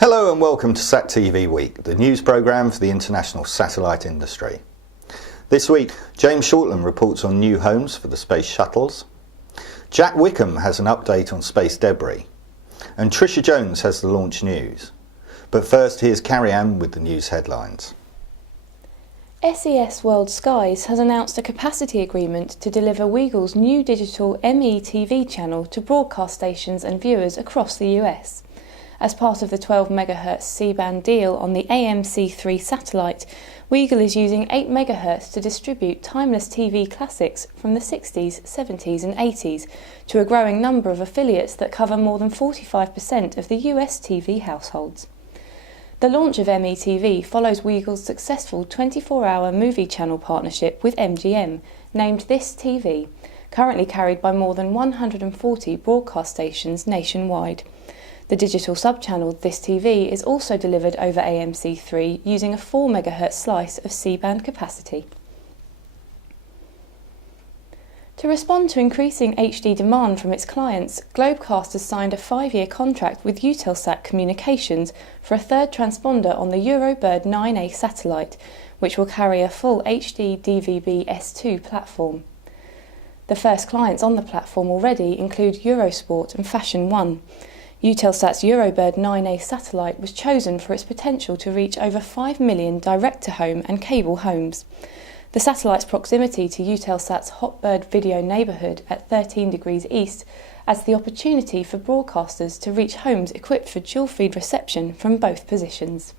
Hello and welcome to SatTV Week, the news programme for the international satellite industry. This week, James Shortland reports on new homes for the Space Shuttles. Jack Wickham has an update on space debris. And Tricia Jones has the launch news. But first, here's Carrie Ann with the news headlines. SES World Skies has announced a capacity agreement to deliver Weagle's new digital ME-TV channel to broadcast stations and viewers across the US. As part of the 12 MHz C-band deal on the AMC-3 satellite, Weagle is using 8 MHz to distribute timeless TV classics from the 60s, 70s and 80s to a growing number of affiliates that cover more than 45% of the US TV households. The launch of ME-TV follows Weagle's successful 24-hour movie channel partnership with MGM, named This TV, currently carried by more than 140 broadcast stations nationwide. The digital subchannel This TV is also delivered over AMC3 using a 4 MHz slice of C-band capacity. To respond to increasing HD demand from its clients, Globecast has signed a 5-year contract with Eutelsat Communications for a third transponder on the Eurobird 9A satellite, which will carry a full HD DVB S2 platform. The first clients on the platform already include Eurosport and Fashion One. Eutelsat's Eurobird 9A satellite was chosen for its potential to reach over 5 million direct-to-home and cable homes. The satellite's proximity to Eutelsat's Hotbird video neighbourhood at 13 degrees east adds the opportunity for broadcasters to reach homes equipped for dual-feed reception from both positions.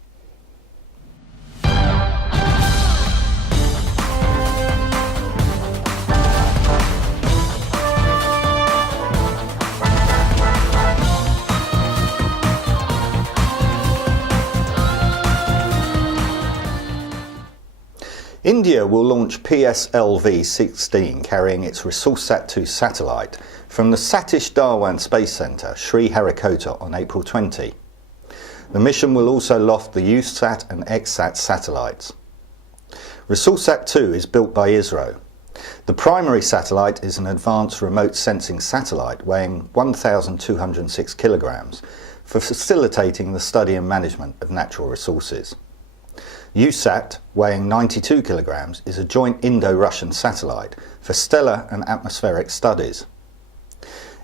India will launch PSLV-16 carrying its ResourceSat-2 satellite from the Satish Dhawan Space Centre, Sriharikota on April 20. The mission will also loft the USAT and XSAT satellites. ResourceSat-2 is built by ISRO. The primary satellite is an advanced remote sensing satellite weighing 1,206 kilograms for facilitating the study and management of natural resources. USAT, weighing 92 kilograms, is a joint Indo-Russian satellite for stellar and atmospheric studies.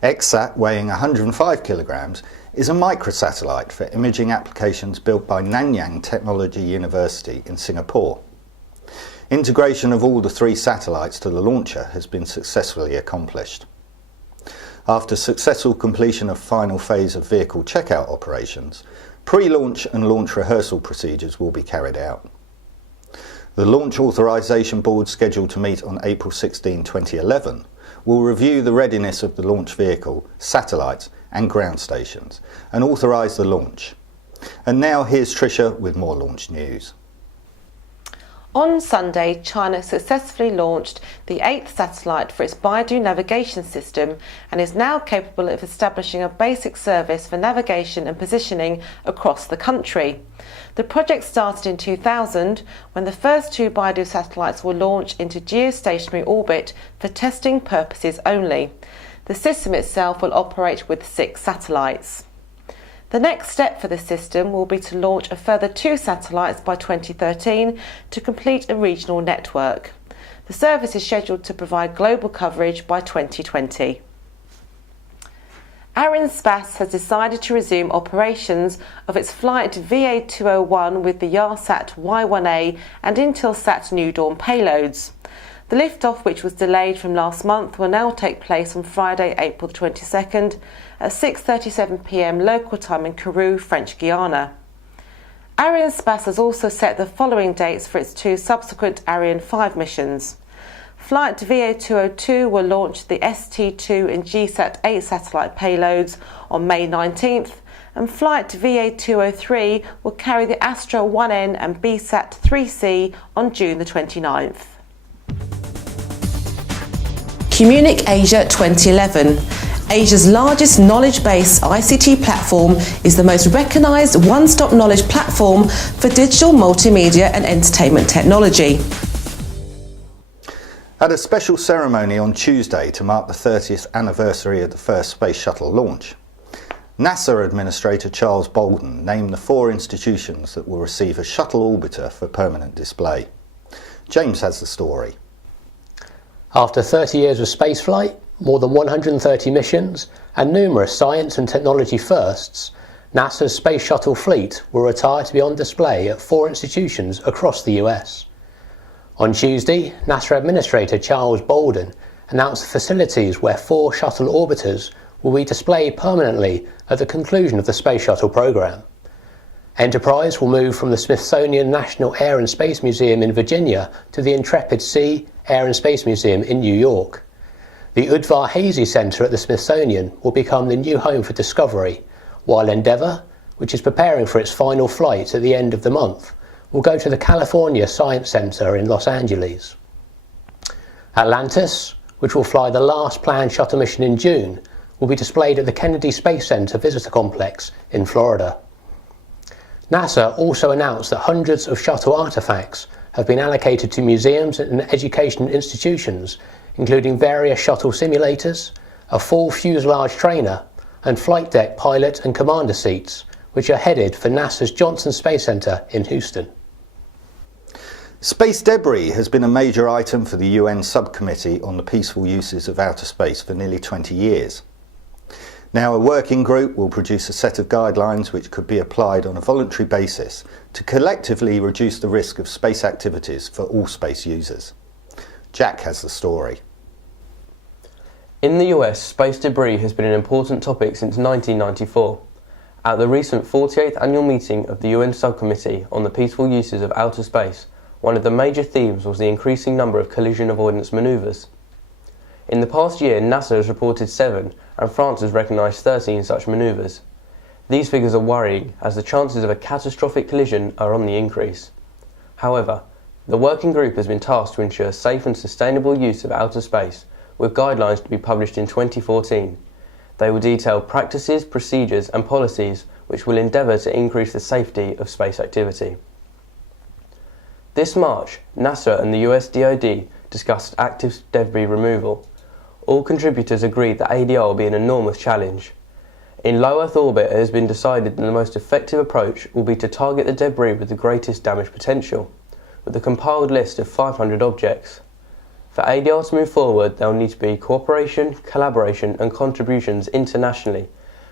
XSAT, weighing 105 kilograms, is a microsatellite for imaging applications built by Nanyang Technology University in Singapore. Integration of all the 3 satellites to the launcher has been successfully accomplished. After successful completion of final phase of vehicle checkout operations, pre-launch and launch rehearsal procedures will be carried out. The Launch Authorization Board, scheduled to meet on April 16, 2011, will review the readiness of the launch vehicle, satellites and ground stations and authorise the launch. And now here's Tricia with more launch news. On Sunday, China successfully launched the 8th satellite for its Beidou navigation system and is now capable of establishing a basic service for navigation and positioning across the country. The project started in 2000 when the first 2 Beidou satellites were launched into geostationary orbit for testing purposes only. The system itself will operate with 6 satellites. The next step for the system will be to launch a further 2 satellites by 2013 to complete a regional network. The service is scheduled to provide global coverage by 2020. Arianespace has decided to resume operations of its flight VA201 with the Yarsat Y1A and Intelsat New Dawn payloads. The liftoff, which was delayed from last month, will now take place on Friday, April 22nd at 6:37 p.m. local time in Kourou, French Guiana. Arianespace has also set the following dates for its 2 subsequent Ariane 5 missions. Flight VA202 will launch the ST2 and GSAT-8 satellite payloads on May 19th, and Flight VA203 will carry the Astra 1N and BSAT-3C on June the 29th. Communic Asia 2011. Asia's largest knowledge-based ICT platform is the most recognised one-stop knowledge platform for digital multimedia and entertainment technology. At a special ceremony on Tuesday to mark the 30th anniversary of the first Space Shuttle launch, NASA Administrator Charles Bolden named the 4 institutions that will receive a shuttle orbiter for permanent display. James has the story. After 30 years of spaceflight, more than 130 missions, and numerous science and technology firsts, NASA's Space Shuttle fleet will retire to be on display at 4 institutions across the US. On Tuesday, NASA Administrator Charles Bolden announced the facilities where 4 shuttle orbiters will be displayed permanently at the conclusion of the Space Shuttle program. Enterprise will move from the Smithsonian National Air and Space Museum in Virginia to the Intrepid Sea, Air and Space Museum in New York. The Udvar-Hazy Center at the Smithsonian will become the new home for Discovery, while Endeavour, which is preparing for its final flight at the end of the month, will go to the California Science Center in Los Angeles. Atlantis, which will fly the last planned shuttle mission in June, will be displayed at the Kennedy Space Center Visitor Complex in Florida. NASA also announced that hundreds of shuttle artifacts have been allocated to museums and education institutions, including various shuttle simulators, a full fuselage trainer, and flight deck pilot and commander seats, which are headed for NASA's Johnson Space Center in Houston. Space debris has been a major item for the UN Subcommittee on the Peaceful Uses of Outer Space for nearly 20 years. Now a working group will produce a set of guidelines which could be applied on a voluntary basis to collectively reduce the risk of space activities for all space users. Jack has the story. In the US, space debris has been an important topic since 1994. At the recent 48th annual meeting of the UN Subcommittee on the Peaceful Uses of Outer Space, one of the major themes was the increasing number of collision avoidance manoeuvres. In the past year, NASA has reported 7 and France has recognised 13 such manoeuvres. These figures are worrying as the chances of a catastrophic collision are on the increase. However, the working group has been tasked to ensure safe and sustainable use of outer space, with guidelines to be published in 2014. They will detail practices, procedures and policies which will endeavour to increase the safety of space activity. This March, NASA and the US DoD discussed active debris removal. All contributors agreed that ADR will be an enormous challenge. In low Earth orbit, it has been decided that the most effective approach will be to target the debris with the greatest damage potential, with a compiled list of 500 objects. For ADR to move forward, there will need to be cooperation, collaboration and contributions internationally,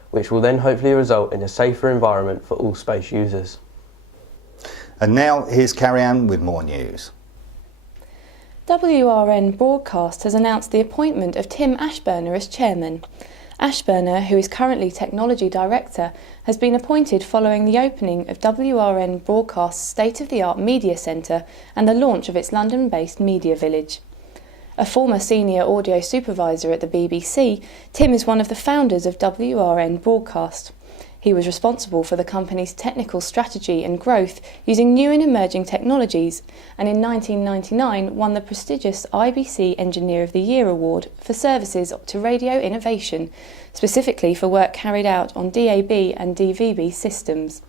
which will then hopefully result in a safer environment for all space users. And now here's Carrie-Anne with more news. WRN Broadcast has announced the appointment of Tim Ashburner as chairman. Ashburner, who is currently Technology Director, has been appointed following the opening of WRN Broadcast's state-of-the-art media centre and the launch of its London-based media village. A former senior audio supervisor at the BBC, Tim is one of the founders of WRN Broadcast. He was responsible for the company's technical strategy and growth using new and emerging technologies, and in 1999 won the prestigious IBC Engineer of the Year award for services to radio innovation, specifically for work carried out on DAB and DVB systems.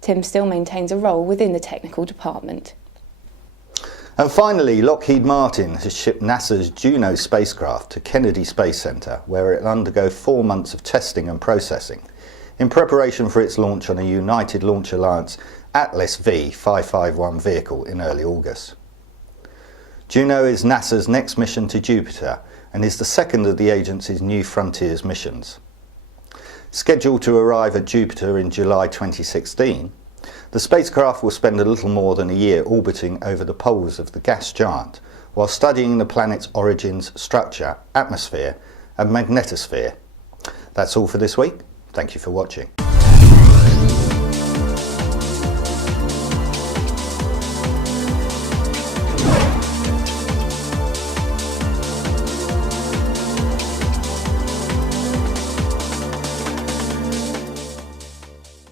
Tim still maintains a role within the technical department. And finally, Lockheed Martin has shipped NASA's Juno spacecraft to Kennedy Space Center, where it will undergo 4 months of testing and processing, in preparation for its launch on a United Launch Alliance Atlas V 551 vehicle in early August. Juno is NASA's next mission to Jupiter and is the second of the agency's New Frontiers missions. Scheduled to arrive at Jupiter in July 2016, the spacecraft will spend a little more than a year orbiting over the poles of the gas giant while studying the planet's origins, structure, atmosphere and magnetosphere. That's all for this week. Thank you for watching.